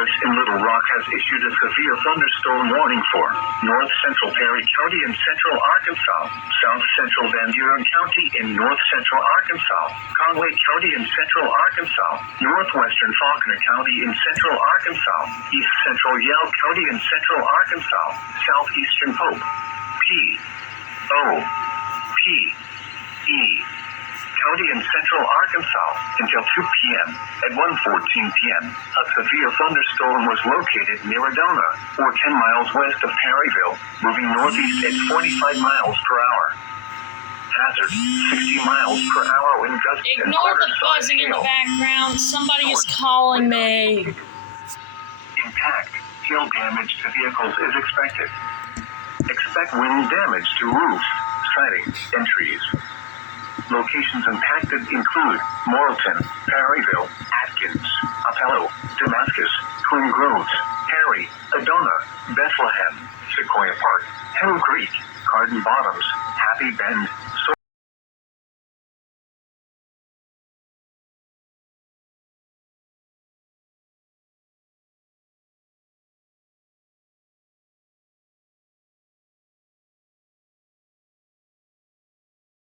Service in Little Rock has issued a severe thunderstorm warning for north central Perry County in central Arkansas, south central Van Buren County in north central Arkansas, Conway County in central Arkansas, northwestern Faulkner County in central Arkansas, east central Yell County in central Arkansas, southeastern Pope, P.O.P.E. County in central Arkansas until 2 p.m. At 1:14 p.m., a severe thunderstorm was located near Adona, or 10 miles west of Perryville, moving northeast at 45 miles per hour. Hazard, 60 miles per hour wind gusts and Ignore the quarter-size buzzing in the hail. background. Somebody is calling me. Impact, hail damage to vehicles is expected. Expect wind damage to roofs, siding, and trees. Locations impacted include Morrilton, Perryville, Atkins, Apello, Damascus, Twin Groves, Perry, Adona, Bethlehem, Sequoia Park, Hill Creek, Garden Bottoms, Happy Bend,